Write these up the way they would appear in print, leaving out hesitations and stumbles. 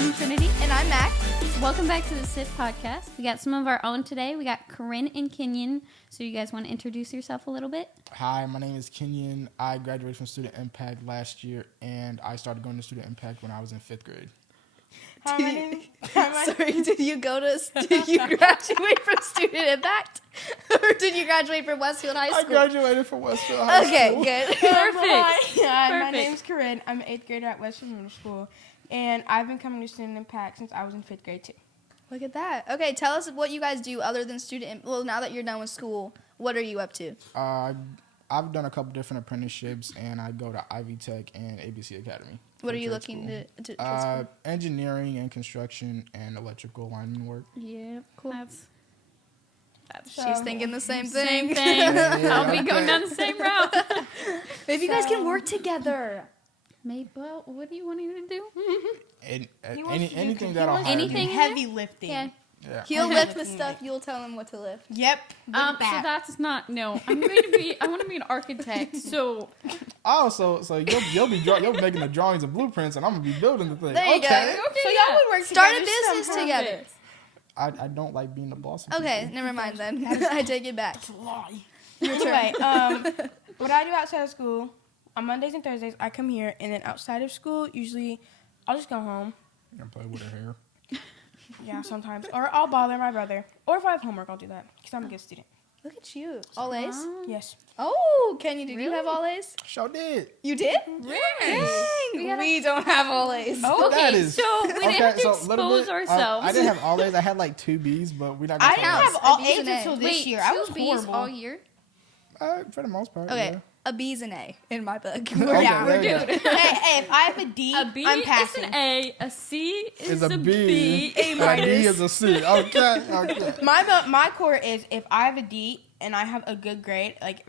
I'm Trinity. And I'm Mac. Welcome back to the SIP podcast. We got some of our own today. We got Kerrine and Kennyon. So you guys want to introduce yourself a little bit? Hi, my name is Kennyon. I graduated from Student Impact last year, and I started going to Student Impact when I was in 5th grade. Did you graduate from Student Impact? Or did you graduate from Westfield High School? I graduated from Westfield High School. Okay, good. Perfect. My name's Kerrine. I'm an 8th grader at Westfield Middle School, and I've been coming to Student Impact since I was in 5th grade too. Look at that. Okay, tell us what you guys do other than well, now that you're done with school, what are you up to? I've done a couple different apprenticeships, and I go to Ivy Tech and ABC Academy. What are you looking to school? Engineering and construction and electrical lineman work. Yeah, cool. She's thinking the same thing. Same thing. Yeah, I'll be going down the same route. Maybe you guys can work together. Maybe. Well, what do you want him to do? And, wants to do anything that'll hire anything? me. Heavy lifting. Yeah. Yeah. He'll lift the stuff, you'll tell him what to lift. Yep. So that's not, no. I want to be an architect. So Oh, so you'll be making the drawings and blueprints, and I'm gonna be building the thing. There you go. So y'all would work Start a together business somehow. together. I don't like being the boss. Of Okay, people. never mind then. I take it back. Anyway, what I do outside of school, on Mondays and Thursdays, I come here, and then outside of school, usually I'll just go home. You're gonna play with her hair. Yeah, sometimes. Or I'll bother my brother. Or if I have homework, I'll do that, because I'm a good student. Look at you. All A's? Yes. Oh, Kenya, did you Really? have all A's? Sure did. You did? We We don't have all A's. Oh, that Okay, is- so we didn't have to so little expose bit, ourselves. I didn't have all A's. I had like 2 B's, but we're not I gonna didn't talk have about all B's A's and A's. until this Wait, year. I 2 was B's horrible. all year? it. For the most part. Okay, Yeah. a B's and A in my book. Okay, Yeah, there you go. hey, if I have a D, A B I'm is passing. an A, a C is It's a B. B. A A minus. B is a C. Okay. Okay. My core is if I have a D and I have a good grade, like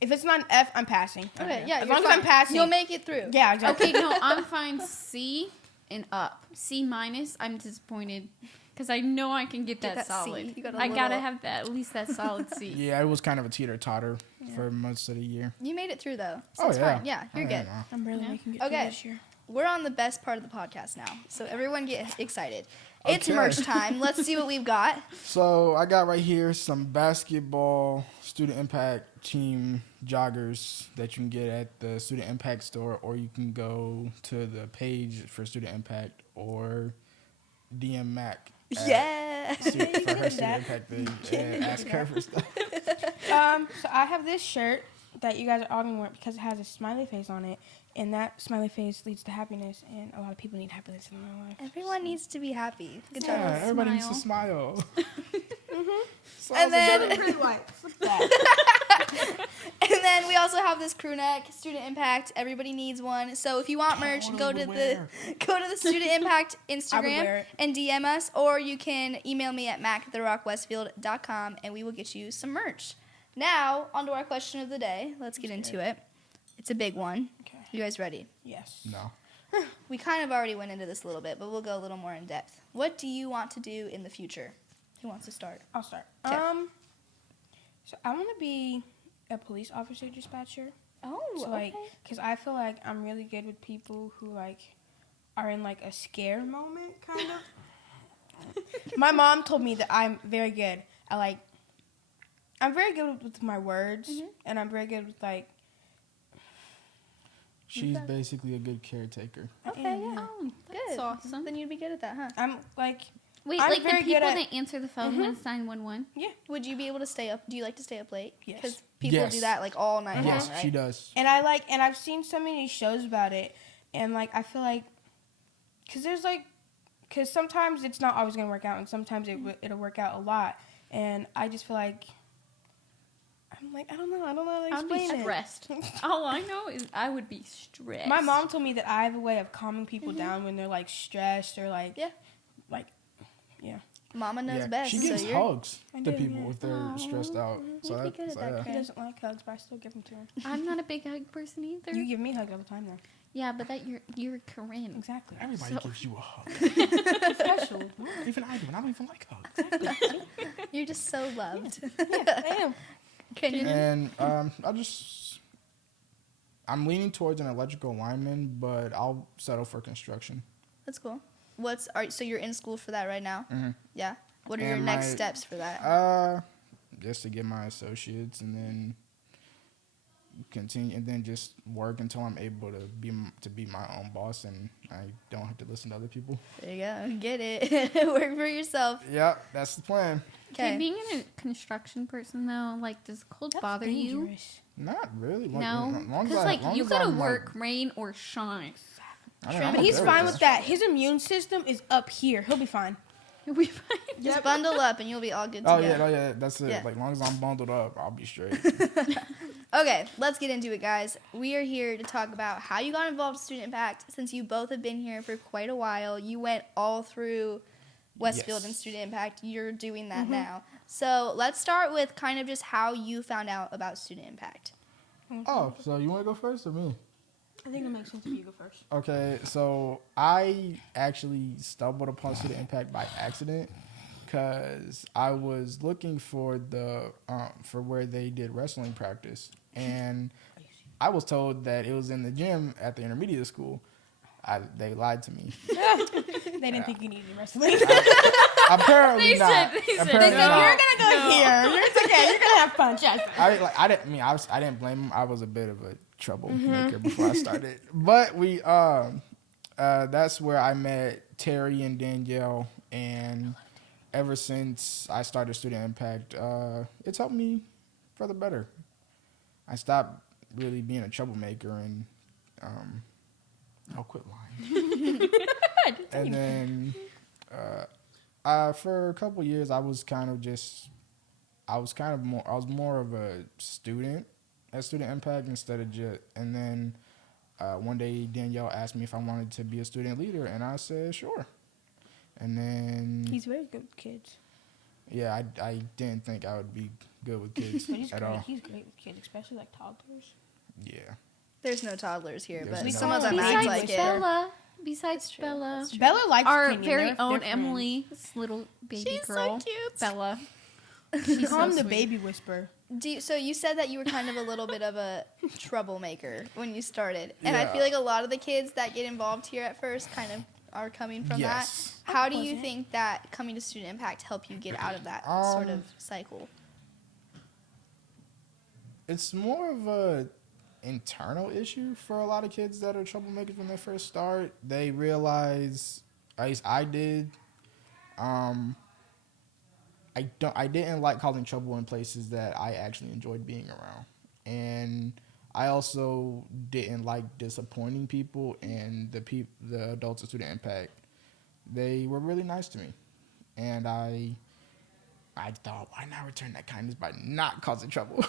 if it's not an F, I'm passing. Okay, yeah. As you're long as fine. I'm passing. You'll make it through. Yeah, exactly. Okay, no, I'm fine. C and up. C minus, I'm disappointed because I know I can get Get that that C. solid. You got a I gotta little- have that, at least that solid C. Yeah, it was kind of a teeter-totter for most of the year. You made it through though. So Oh, it's yeah. fine. Yeah, you're good. I'm barely Yeah. making it Okay. through this year. We're on the best part of the podcast now. So everyone get excited. It's Okay. merch time. Let's see what we've got. So I got right here some basketball Student Impact team joggers that you can get at the Student Impact store, or you can go to the page for Student Impact or DM Mac. Yeah. For her Student that. Impact thing and ask her for stuff. So I have this shirt that you guys are all gonna wear because it has a smiley face on it, and that smiley face leads to happiness, and a lot of people need happiness in their life. Everyone needs to be happy. Good job. Yeah, everybody needs to smile. And then, Flip that. and then we also have this crew neck, Student Impact. Everybody needs one. So if you want merch, what go I to would the wear. Student Impact wear Instagram it. and DM us, or you can email me at mac@therockwestfield.com and we will get you some merch. Now, on to our question of the day. Let's get into it. It's a big one. Okay. You guys ready? Yes. No. We kind of already went into this a little bit, but we'll go a little more in depth. What do you want to do in the future? Who wants to start? I'll start. 'Kay. So I want to be a police officer dispatcher. Oh, So because I feel like I'm really good with people who are in a scare moment, kind of. My mom told me that I'm very good at I'm very good with my words, and I'm very good with She's basically a good caretaker. Okay, yeah. Oh, that's Good. awesome. Then you'd be good at that, huh? I'm Wait, I'm like the very good people at- that answer the phone when it's 911? Would you be able to stay up? Do you like to stay up late? Yes. Because people Yes. do that all night long, Yes, right? she does. and and I've seen so many shows about it, and I feel because sometimes it's not always gonna work out, and sometimes it'll work out a lot, and I just feel like I don't know how to I'd be explain it. stressed. All I know is I would be stressed. My mom told me that I have a way of calming people down when they're stressed or Yeah. Mama knows Yeah. best. She gives so you're, hugs I to do, people yeah. if they're stressed out. So You'd be good at that, yeah. He doesn't like hugs, but I still give them to him. I'm not a big hug person either. You give me hugs all the time, though. Yeah, but that you're Kerrine. Exactly. Everybody So- gives you a hug. Special. Even I do, and I don't even like hugs. you're just so loved. Yeah, I am. Can you? And I'm leaning towards an electrical lineman, but I'll settle for construction. That's cool. So you're in school for that right now? Mm-hmm. Yeah. What are And your next steps for that? Just to get my associates and then continue and then just work until I'm able to be my own boss and I don't have to listen to other people. There you go. Get it. Work for yourself. Yep, that's the plan. Okay, being a construction person though, like, does cold bother you? Not really. No, because like you gotta work rain or shine. But he's fine with that. His immune system is up here. He'll be fine. He'll be fine. Just bundle up and you'll be all good to Oh go. yeah, that's it. Yeah. Like, as long as I'm bundled up, I'll be straight. Okay, let's get into it, guys. We are here to talk about how you got involved in Student Impact. Since you both have been here for quite a while, you went all through Westfield and Student Impact. You're doing that now. So let's start with kind of just how you found out about Student Impact. Oh, so you want to go first or me? I think it makes sense if you go first. Okay, so I actually stumbled upon Student Impact by accident because I was looking for for where they did wrestling practice, and I was told that it was in the gym at the intermediate school. They lied to me. They didn't think you needed wrestling. Apparently not. Apparently not. You're gonna go here. It's okay. You're gonna have fun. Just I didn't blame him. I was a bit of a troublemaker before I started. But that's where I met Terry and Danielle, and ever since I started Student Impact, it's helped me for the better. I stopped really being a troublemaker, and I'll quit lying. And then for a couple years, I was more of a student at Student Impact instead of just. And then one day Danielle asked me if I wanted to be a student leader, and I said sure. And then he's very good with kids. Yeah, I didn't think I would be good with kids at all. He's great with kids, especially like toddlers. Yeah. There's no toddlers here, There's but no some of them act like Bella. it. Besides Bella. Bella likes our Kennyon. very They're own friends. Emily's little baby She's girl. so cute. Bella. She's so the sweet. baby whisperer. So you said that you were kind of a little bit of a troublemaker when you started. And I Yeah. feel like a lot of the kids that get involved here at first kind of are coming from that. How do you think that coming to Student Impact helped you get out of that sort of cycle? It's more of a internal issue for a lot of kids that are troublemakers when they first start. They realize, at least I did, I didn't like causing trouble in places that I actually enjoyed being around. And I also didn't like disappointing people, and the adults at Student Impact, they were really nice to me. And I thought, why not return that kindness by not causing trouble?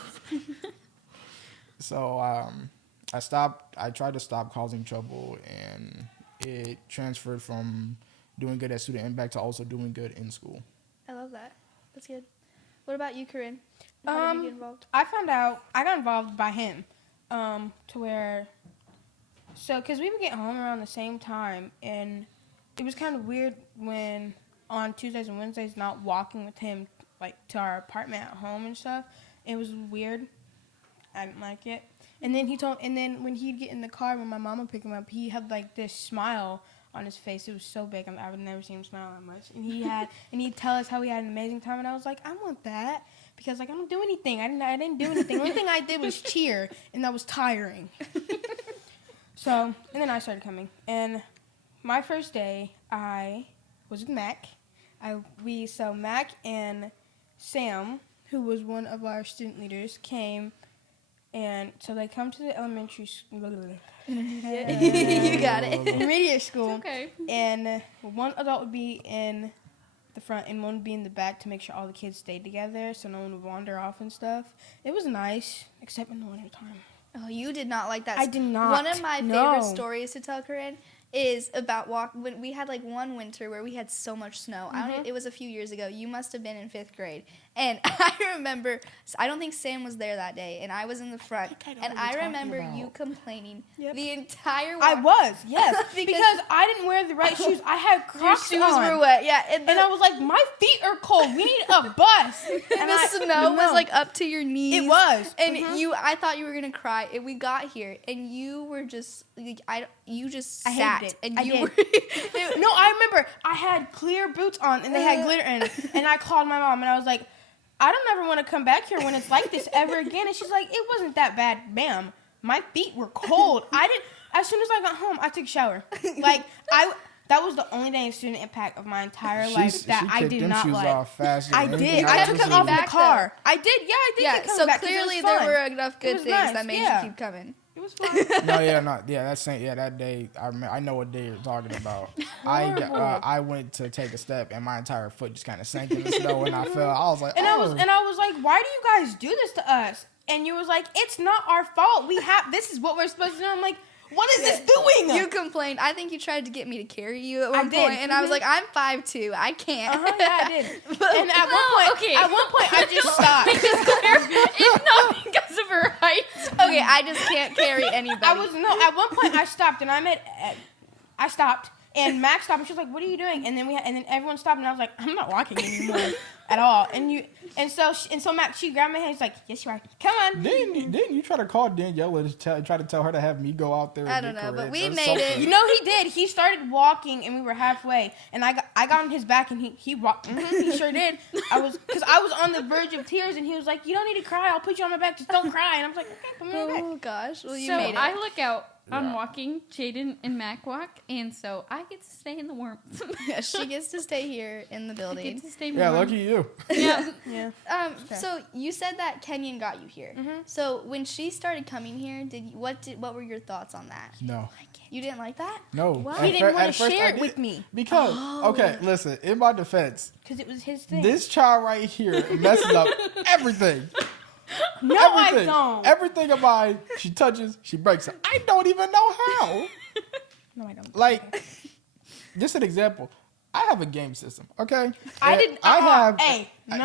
So I tried to stop causing trouble, and it transferred from doing good at Student Impact to also doing good in school. I love that. That's good. What about you, Kerrine? How did you get involved? I got involved by him, to where, because we would get home around the same time, and it was kind of weird when on Tuesdays and Wednesdays not walking with him, like, to our apartment at home and stuff. It was weird. I didn't like it. And then when he'd get in the car when my mom would pick him up, he had like this smile on his face. It was so big. I would never see him smile that much. And he'd tell us how he had an amazing time, and I was like, I want that, because like I don't do anything. I didn't do anything. The only thing I did was cheer, and that was tiring. So, and then I started coming. And my first day, I was with Mac. So Mac and Sam, who was one of our student leaders, came. And so they come to the elementary school. You got it. Intermediate school. Okay. And one adult would be in the front and one would be in the back to make sure all the kids stayed together so no one would wander off and stuff. It was nice, except in the winter time. Oh, you did not like that. I did not. One of my favorite stories to tell Kerrine is about when we had like one winter where we had so much snow. It was a few years ago. You must have been in 5th grade. And I remember, I don't think Sam was there that day, and I was in the front. And I remember you complaining the entire walk. I was, yes. Because because I didn't wear the right shoes. I had Crocs your shoes on. were wet, yeah. And I was like, my feet are cold. We need a bus. And the snow was like up to your knees. It was. And I thought you were gonna cry. And we got here, and you were just like, you just I sat. hated it. And I you did. were. No, I remember I had clear boots on and they had glitter in it. And I called my mom and I was like, I don't ever want to come back here when it's like this ever again. And she's like, it wasn't that bad, ma'am. My feet were cold. As soon as I got home, I took a shower. Like, that was the only day in student impact of my entire life that I did not like. I did. I took them off in the car. I did, yeah, I did. Yeah, keep coming so back 'cause it was clearly fun. there were enough good was things nice, that made yeah. you keep coming. It was fun. That day. I know what day you're talking about. I went to take a step and my entire foot just kind of sank in the snow and I fell. I was like, And I was like, why do you guys do this to us? And you was like, it's not our fault. This is what we're supposed to do. I'm like, what is this doing? You complained. I think you tried to get me to carry you at one did. point, and I was like, I'm 5'2". I can't. Yeah, I did. And at one point, I just stopped. It's not because of her height. Okay, I just can't carry anybody. At one point I stopped and I stopped and Max stopped and she was like, what are you doing? And then everyone stopped and I was like, I'm not walking anymore at all. And so Max, she grabbed my hand. She's like, yes you are. Come on. Didn't you try to call Danielle and try to tell her to have me go out there? I don't know, but we made it. You know he did. He started walking and we were halfway and I got on his back and he walked. He sure did. I was on the verge of tears and he was like, you don't need to cry. I'll put you on my back. Just don't cry. And I was like, okay, put me on my back. Oh gosh, well you So made it. I look out. I'm Yeah. walking, Jaden and Mac walk, and so I get to stay in the warmth. Yeah, she gets to stay here in the I building. get to stay warm. Yeah, lucky you. Yeah. Yeah. So you said that Kennyon got you here. So when she started coming here, what were your thoughts on that? No. You didn't like that? No. Why? At He didn't fir- want at to first share I it did- with me Because, okay, listen, in my defense, because it was his thing. this child right here messes up everything. No, Everything. I don't. Everything of mine, she touches, she breaks it. I don't even know how. No, I don't. Like, just an example. I have a game system, okay? I And didn't. I have. Hey, no.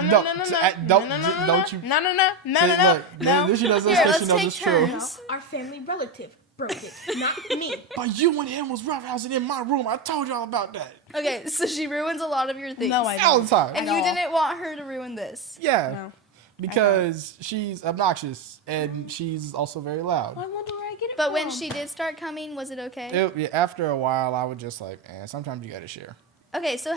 Don't you? No. This she knows Here, this because let's she knows take it's true. turns. Our family relative broke it, not me. But you and him was roughhousing in my room. I told y'all about that. Okay, so she ruins a lot of your things. No, I All don't. the time. And At you all. didn't want her to ruin this. Yeah. No. Because she's obnoxious and she's also very loud. I wonder where I get it But from. when she did start coming, was it okay? Yeah, after a while, I would just like, sometimes you gotta share. Okay, so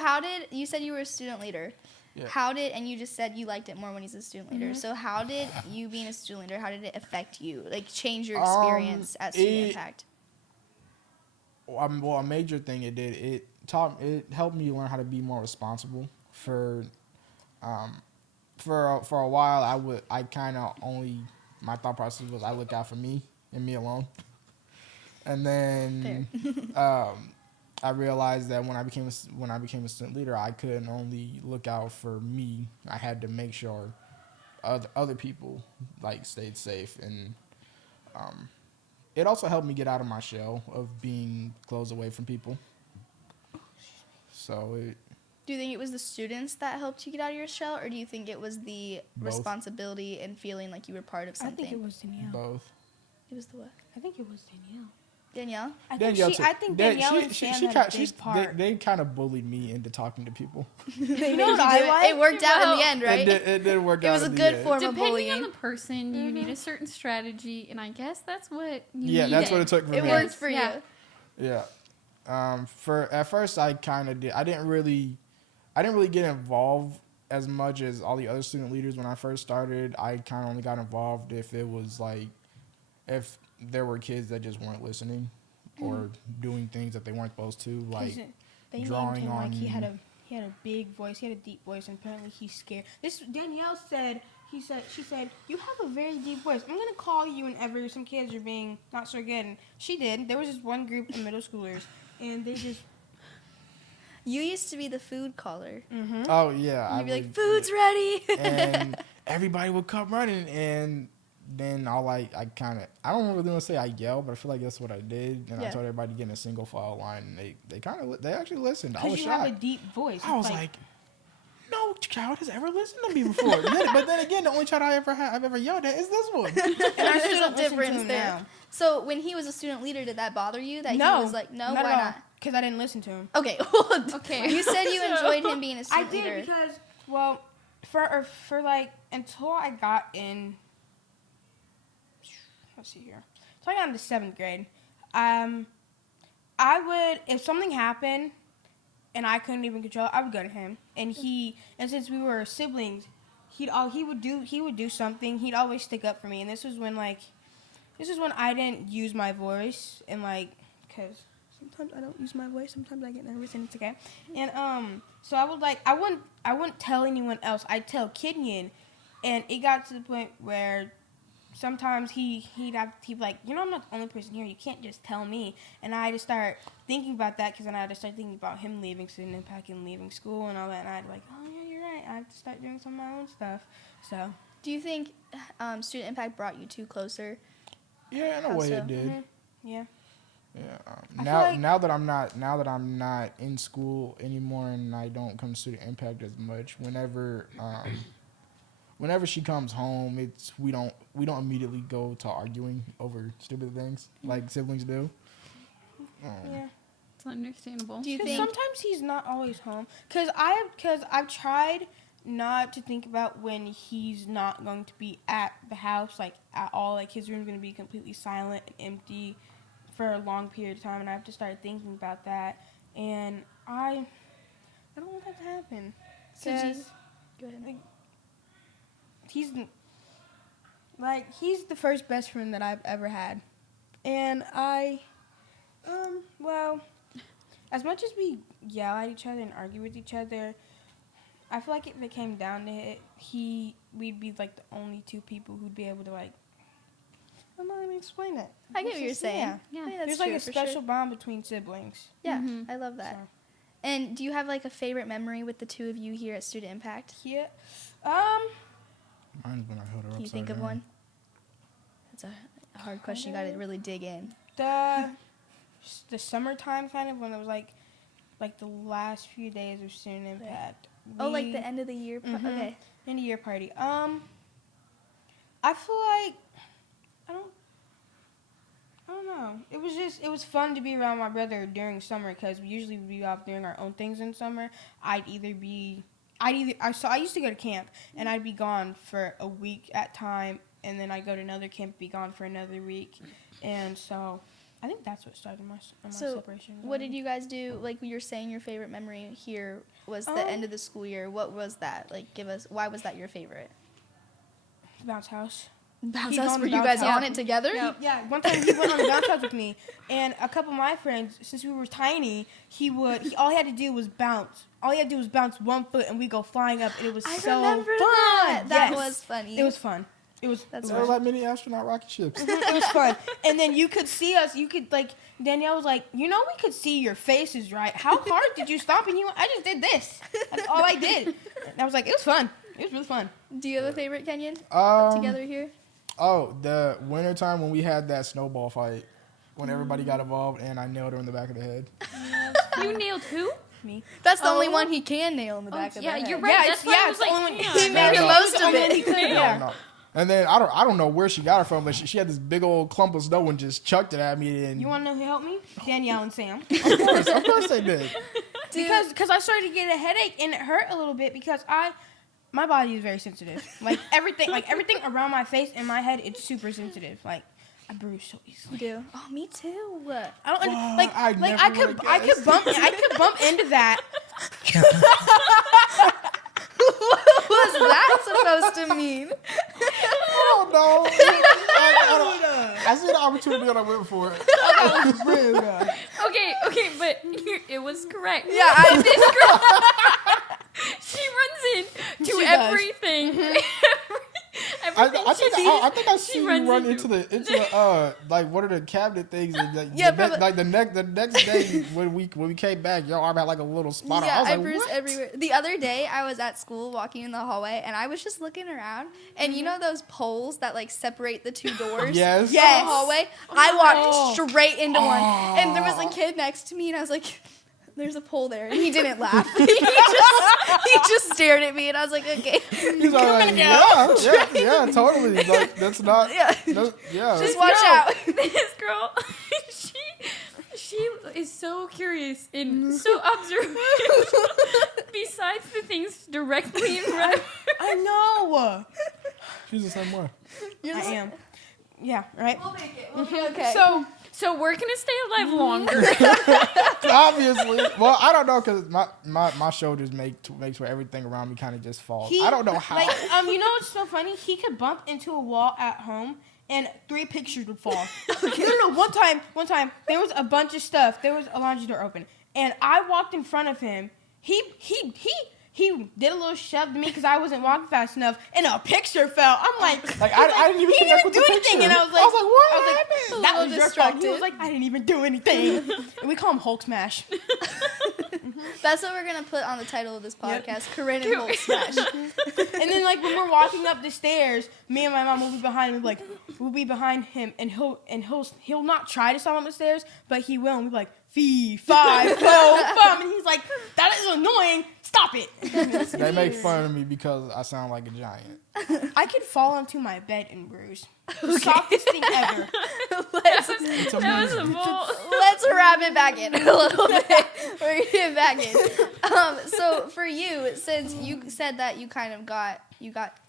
you said you were a student leader. Yeah. And you just said you liked it more when he's a student leader. So how did you being a student leader, how did it affect you? Like change your experience at Student Impact? Well, a major thing it did, it helped me learn how to be more responsible. For a while, I kind of only, my thought process was I look out for me and me alone. And then I realized that when I became a student leader, I couldn't only look out for me. I had to make sure other people like stayed safe, and it also helped me get out of my shell of being closed away from people. So Do you think it was the students that helped you get out of your shell, or do you think it was the Both. responsibility and feeling like you were part of I something? think it was Danielle. both. It was the what? I think it was Danielle. Danielle? I think Danielle and Sam had a big part. They kind of bullied me into talking to people. They know made what you I do it. like? It worked out in Well, the end, right? It did work out. It was a in the good end. form of Depending bullying. on the person, you need a certain strategy, and I guess that's what you Yeah, that's needed. what it took for It me. worked for Yeah. you. Yeah. At first I kind of did. I didn't really get involved as much as all the other student leaders when I first started. I kind of only got involved if it was like if there were kids that just weren't listening or doing things that they weren't supposed to, like They drawing named him like he on- had a big voice. He had a deep voice, and apparently he's scared. This Danielle said. She said, you have a very deep voice. I'm gonna call you whenever some kids are being not so good. And she did. There was this one group of middle schoolers, and they just. You used to be the food caller. oh yeah, You'd be like, food's ready. and everybody would come running, and then I don't really want to say I yelled, but I feel like that's what I did, and I Yeah. told everybody to get in a single file line, and they actually listened. I Because was you shocked. have a deep voice. I was like, no child has ever listened to me before. But then again, the only child I've ever yelled at is this one. And I There's still a listen to difference him there. now. So when he was a student leader, did that bother you? That No, he was like, no, not why at all. not? Because I didn't listen to him. Okay. Okay. You said you enjoyed him being a I student did leader. because, well, for like until I got in. Let's see here. So I got into 7th grade. I would, if something happened and I couldn't even control it, I would go to him. And since we were siblings, he would do something. He'd always stick up for me. And this was when I didn't use my voice and because sometimes I don't use my voice. Sometimes I get nervous and it's okay. And so I wouldn't tell anyone else. I'd tell Kennyon, and it got to the point where sometimes he'd be like, I'm not the only person here. You can't just tell me. And I had to start thinking about that because then I had to start thinking about him leaving Student Impact and leaving school and all that. And I'd be like, oh yeah, you're right. I have to start doing some of my own stuff. So. Do you think Student Impact brought you two closer? Yeah, in a way it did. Mm-hmm. Yeah. Yeah. Now that I'm not in school anymore and I don't come to Student Impact as much, whenever she comes home, we don't immediately go to arguing over stupid things like siblings do. Yeah. It's understandable. Do you think Sometimes he's not always home because I've tried not to think about when he's not going to be at the house at all. Like his room's going to be completely silent and empty for a long period of time, and I have to start thinking about that. And I don't want that to happen. Go ahead. He's the first best friend that I've ever had, and well, as much as we yell at each other and argue with each other, I feel like if it came down to it, we'd be like the only two people who'd be able to I'm not gonna explain it. I get what you're saying. Yeah. I think that's There's true, a for special sure. bond between siblings. Yeah, Mhm. I love that. So. And do you have a favorite memory with the two of you here at Student Impact? Yeah. Mine's when I held her upside Can you think of down. one? That's a hard question. You got to really dig in. The summertime kind of when it was like the last few days of Student Impact. Like the end of the year. Mhm. Okay. End of year party. I feel like I don't know. It was fun to be around my brother during summer because we usually would be off doing our own things in summer. I used to go to camp and I'd be gone for a week at time, and then I'd go to another camp, be gone for another week, and so I think that's what started my separation. What did you guys do? Like you were saying, your favorite memory here was the end of the school year. What was that? Why was that your favorite? Bounce house? Bounce He'd house. gone Were to you bounce guys house. on it together? Yeah, one time he went on the bounce house with me, and a couple of my friends, since we were tiny, all he had to do was bounce. All he had to do was bounce 1 foot, and we go flying up, and it was I so remember fun. that. That Yes. was funny. It was fun. That's It was like mini astronaut rocket ships. It was fun. And then you could see us. You could Danielle was like, we could see your faces, right? How hard did you stomp? And I just did this. That's all I did. And I was like, it was fun. It was really fun. Do you have a favorite, Kenyon? Together here? Oh, the winter time when we had that snowball fight, when everybody got involved and I nailed her in the back of the head. You nailed who? Me. That's the only one he can nail in the back of the head. You're right. That's why I was like, He made the most of it. Yeah. No. And then I don't know where she got it from, but she had this big old clump of snow and just chucked it at me. And You want to know who helped me? Danielle and Sam. of course they did. Because I started to get a headache and it hurt a little bit because my body is very sensitive. Everything around my face and my head, it's super sensitive. I bruise so easily. You do? Oh, me too. I don't I could bump into that. What was that supposed to mean? I don't know. I see the opportunity and I went for it. Okay, but it was correct. Yeah, This girl, she runs into She does. everything. I think I see you runs run into- into the what are the cabinet things? And, Yeah, the next day when we came back, your arm had like a little spot. Yeah, I I was like, bruised what? everywhere. The other day, I was at school walking in the hallway, and I was just looking around, and you know those poles that separate the two doors? Yes. From the hallway? I walked straight into one, and there was a kid next to me, and I was like, there's a pole there, and he didn't laugh. he just stared at me, and I was like, okay. He's all like, yeah, totally. Like, that's not, Yeah. yeah. Just watch out. This girl, she is so curious and so observant. Besides the things directly in front of her. I know. She's the same way. I am. Yeah, right? We'll make it. We'll be okay. So we're gonna stay alive longer. Obviously. Well, I don't know, because my shoulders makes where everything around me kind of just falls. I don't know how. Like, you know what's so funny? He could bump into a wall at home and 3 pictures would fall. No. One time, there was a bunch of stuff. There was a laundry door open. And I walked in front of him. He did a little shove to me because I wasn't walking fast enough, and a picture fell. I'm like I didn't even connect with the picture. anything, and I was like, what happened? That was your fault. He distracted. was like, I didn't even do anything. And we call him Hulk Smash. That's what we're gonna put on the title of this podcast: Kerrine and Hulk Smash. And then, like, when we're walking up the stairs, me and my mom will be behind him. Like, we'll be behind him, and he'll not try to climb up the stairs, but he will. And we'll be like, fee, fi, fo, fum, and he's like, that is annoying. Stop it. They make fun of me because I sound like a giant. I could fall onto my bed and bruise. The softest thing ever. That was a bull. Let's wrap it back in a little bit. We're gonna get back in. So for you, since you said that you kind of got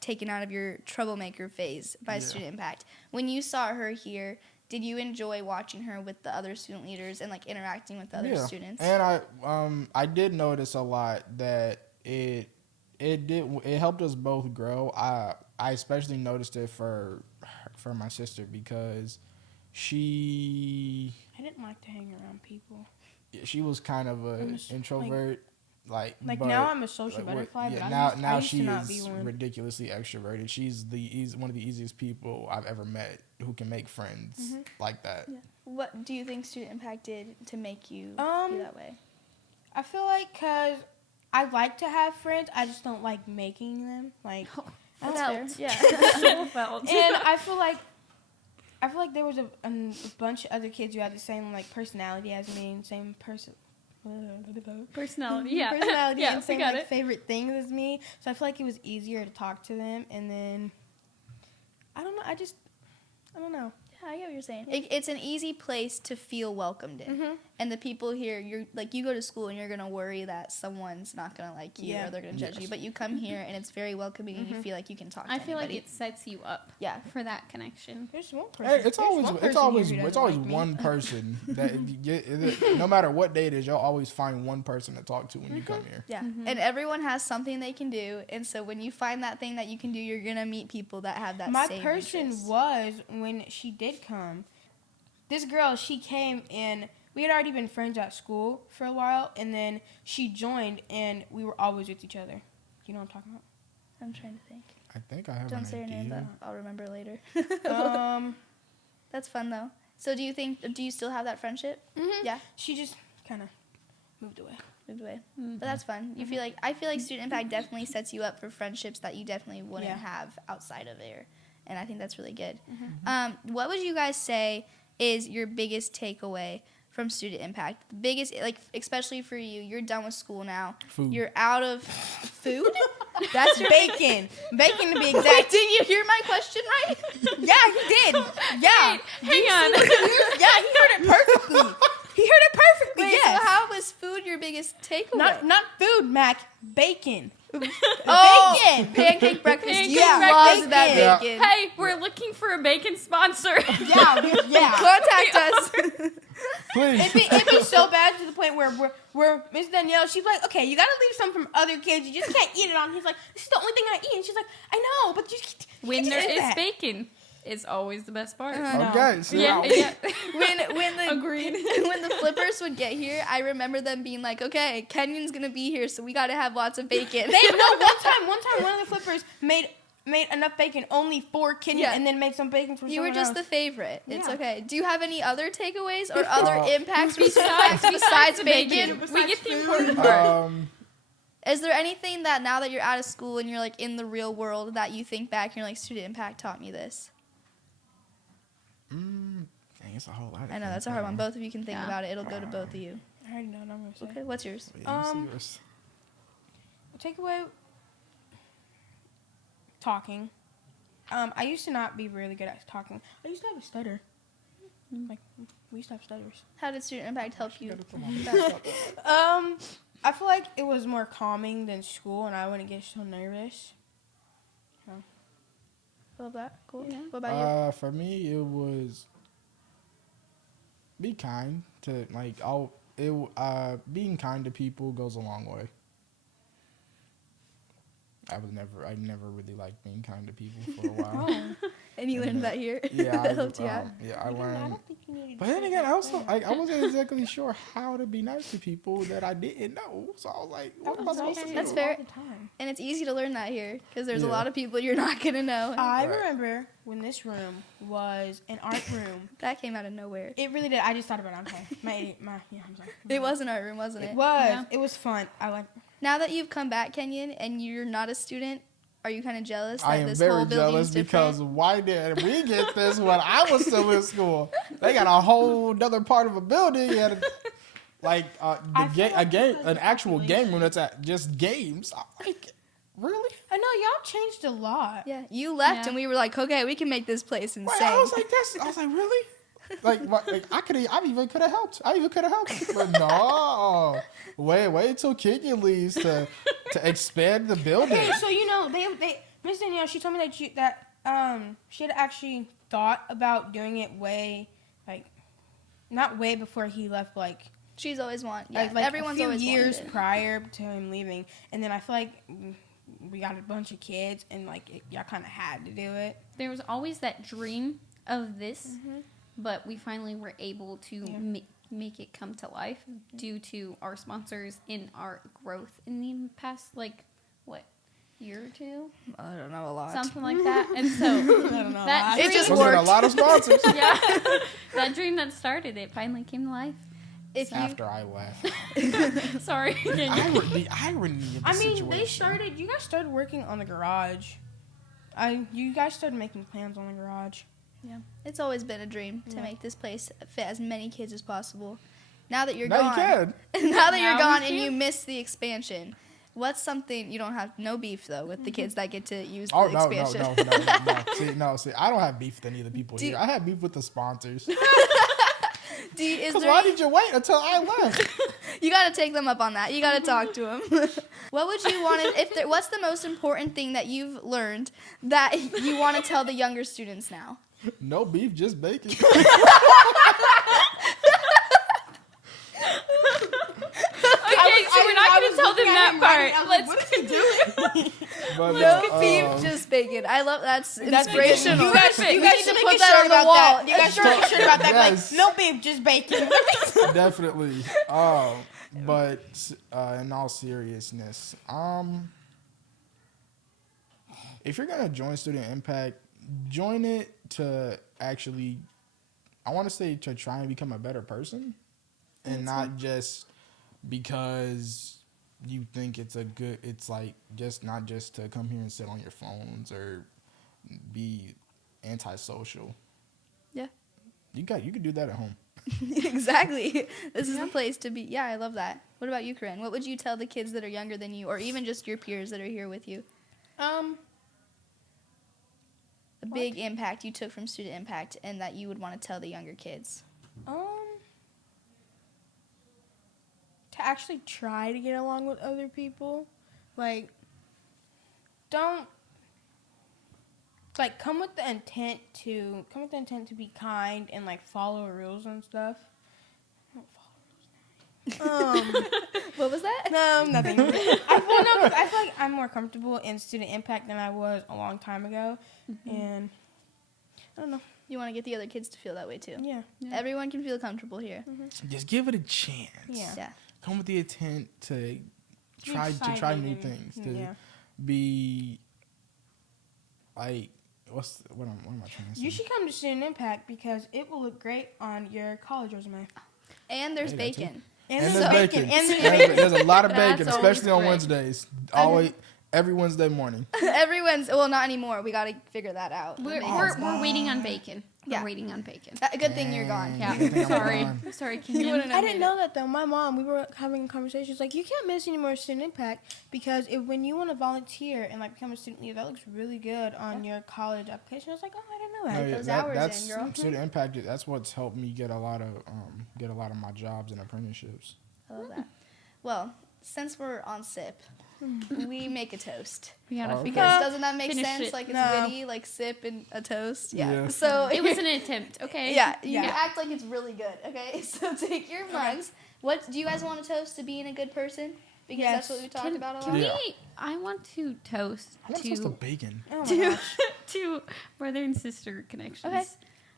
taken out of your troublemaker phase by Student Impact, when you saw her here, did you enjoy watching her with the other student leaders and like interacting with the other students? And I did notice a lot that it helped us both grow. I especially noticed it for my sister because I didn't like to hang around people. she was kind of an introvert. Like but, now I'm a social butterfly. Yeah, but now I used she to not is be one. ridiculously extroverted. She's one of the easiest people I've ever met who can make friends like that. Yeah. What do you think Student Impact did to make you be that way? I feel like because I like to have friends, I just don't like making them. Like, That's Felt. fair. Yeah. So felt. and I feel like there was a bunch of other kids who had the same like personality as me and same Personality, yeah. personality Yeah, and same we got like it. favorite things as me. So I feel like it was easier to talk to them. And then I don't know. I don't know. I get what you're saying. It's an easy place to feel welcomed in. And the people here, you go to school and you're going to worry that someone's not going to like you or they're going to judge you. But you come here and it's very welcoming and you feel like you can talk to I feel anybody. like it sets you up for that connection. There's one person. Hey, it's always like one person that no matter what day it is, you'll always find one person to talk to when you come here. Yeah. And everyone has something they can do. And so when you find that thing that you can do, you're going to meet people that have that My same person interest. was when she did come. This girl, she came and we had already been friends at school for a while, and then she joined and we were always with each other. You know what I'm talking about? I'm trying to think. I think I have Don't an say her idea. name, but I'll remember later. That's fun, though. So do you still have that friendship? Yeah. She just kind of moved away. Moved away. But that's fun. I feel like Student Impact definitely sets you up for friendships that you definitely wouldn't have outside of there. And I think that's really good. What would you guys say is your biggest takeaway from Student Impact? The biggest, like, especially for you, you're done with school now. Food. You're out of food? That's your Bacon. Bacon to be Wait, exact. did you hear my question right? Yeah, he did. Yeah. Hang on. Yeah, he heard it perfectly. He heard it perfectly, Wait, yes. so how was food your biggest takeaway? Not food, Mac. Bacon. Oh, Bacon. Pancake breakfast. Pancake You breakfast. love that Yeah. bacon. Hey, we're looking for a bacon sponsor. Yeah. Contact us. Please. It'd be so bad to the point where Miss Danielle, she's like, okay, you gotta leave some from other kids. You just can't eat it on. He's like, this is the only thing I eat. And she's like, I know, but you When can't there eat is that. bacon, it's always the best part. Okay. So Yeah. When Agreed. when the flippers would get here, I remember them being like, "Okay, Kenyon's gonna be here, so we gotta have lots of bacon." One time, one of the flippers made enough bacon only for Kennyon, Yeah. and then made some bacon for You were someone just else. the favorite. It's Yeah. okay. Do you have any other takeaways or other impacts Besides besides bacon, bacon? we get the important part. Is there anything that now that you're out of school and you're like in the real world that you think back and you're like, Student Impact taught me this? Dang, it's a whole lot. I know that's a hard one. Both of you can think about it. It'll go to both of you. I already know what I'm gonna say. Okay, what's yours? Yeah, you see yours. Take away talking. I used to not be really good at talking. I used to have a stutter. Like we used to have stutters. How did Student Impact help you? I feel like it was more calming than school, and I wouldn't get so nervous. Love that. Cool. Yeah. What about you? For me, it was be kind to being kind to people goes a long way. I never really liked being kind to people for a while. And you learned that here? Yeah, That helped you out? Yeah, I learned. I don't think you needed. But then again, I wasn't exactly sure how to be nice to people that I didn't know. So I was like, what am I supposed to do? That's fair. All the time. And it's easy to learn that here because there's a Yeah. lot of people you're not going to know. I Right. remember when this room was an art room. That came out of nowhere. It really did. I just thought about it. Okay, I'm sorry. It was an art room, wasn't it? It was. Yeah. It was fun. I like. Now that you've come back, Kenyon, and you're not a student, are you kind of jealous that I am this very whole building's jealous because different? why did we get this when I was still in school? They got a whole other part of a building and like an actual game room that's at just games. I'm like, really? I know y'all changed a lot. Yeah, you left Yeah. and we were like, okay, we can make this place insane. Right, I was like, really? I even could have helped. But no. Wait till Kennyon leaves to expand the building. Hey, so they Miss Danielle, she told me that she had actually thought about doing it not way before he left, like She's always wanted. like everyone's a few always years wanted it. prior to him leaving, and then I feel like we got a bunch of kids, and like y'all kind of had to do it. There was always that dream of this, but we finally were able to make it come to life due to our sponsors in our growth in the past, year or two? I don't know a lot. Something like that. And so I don't know. that It dream, just Wasn't worked. a lot of sponsors yeah, that dream that started it finally came to life. If you, after I left. Sorry. The irony of the I mean, situation. you guys started working on the garage. You guys started making plans on the garage. yeah, it's always been a dream to Yeah. make this place fit as many kids as possible. Now that you're Now gone, you can. now that Now you're we gone and can. you miss the expansion, what's something you don't have? No beef though with the kids that get to use the Oh no. expansion. See, I don't have beef with any of the people Do- here. I have beef with the sponsors. Is Because there why any- did you wait until I left? You got to take them up on that. You got to talk to them. What would you want to? What's the most important thing that you've learned that you want to tell the younger students now? No beef, just bacon. Okay, so we're not going to tell them that part. Let's What is he doing? But, No beef, just bacon. I love that's inspirational. You guys We need need to put make a that shirt on the about wall. that. You guys should make a shirt about that. Yes. Like, no beef, just bacon. definitely. But in all seriousness, if you're gonna join Student Impact, join it to actually, I want to say, to try and become a better person, and not just because you think it's a good. It's like not just to come here and sit on your phones or be antisocial. Yeah. You could do that at home. Exactly. This is the place to be. Yeah, I love that. What about you, Kerrine? What would you tell the kids that are younger than you, or even just your peers that are here with you? A big impact you took from Student Impact and that you would want to tell the younger kids. To actually try to get along with other people, like, don't. Like, come with the intent to be kind and like follow rules and stuff. Don't follow rules. What was that? No, nothing. I feel like I'm more comfortable in Student Impact than I was a long time ago, and I don't know. You want to get the other kids to feel that way too. Yeah. Everyone can feel comfortable here. Just give it a chance. Yeah. Yeah. Come with the intent to try excited new and- things, to yeah. be like what am I trying to say? You should come to Student Impact because it will look great on your college resume. And there's Hey, that too. bacon. And And there's bacon. And there's bacon. There's a lot of That's bacon, always especially on great. Wednesdays. Always Every Wednesday morning. Well, not anymore. We got to figure that out. We're waiting on bacon. Yeah. We're waiting on bacon. Good thing you're gone. Yeah. Good thing I'm Sorry. gone. Sorry, You Kennyon. wouldn't I have didn't made know that though. My mom, we were having conversations like, you can't miss any more student impact because when you want to volunteer and like become a student leader, that looks really good on your college application. I was like, oh, I didn't know that. Get those hours that's in, girl. Student impact. That's what's helped me get a lot of my jobs and apprenticeships. I love that. Well, since we're on sip, we make a toast. We gotta Okay. figure Because doesn't that make Finish sense? it. Like it's No. witty, like sip and a toast. Yeah. Yeah. So it was an attempt, okay? yeah, you Yeah. act like it's really good. Okay. So take your mugs. What do you guys want to toast to being a good person? Because that's what we talked about a lot. Can Yeah. I want to toast I want to toast to to bacon. Oh my to, gosh. to brother and sister connections. Okay.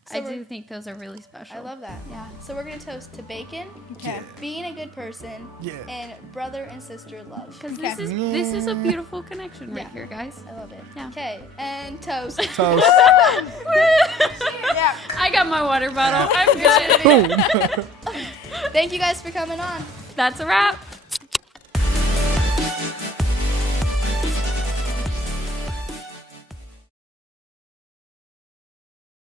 So I we're- do think those are really special. I love that. Yeah. So we're gonna toast to bacon, Okay. being a good person, Yeah. and brother and sister love. Because Okay. this is a beautiful connection right Yeah. here, guys. I love it. Yeah. Okay, and toast. Toast. Yeah. I got my water bottle. I'm good. Boom. Thank you guys for coming on. That's a wrap.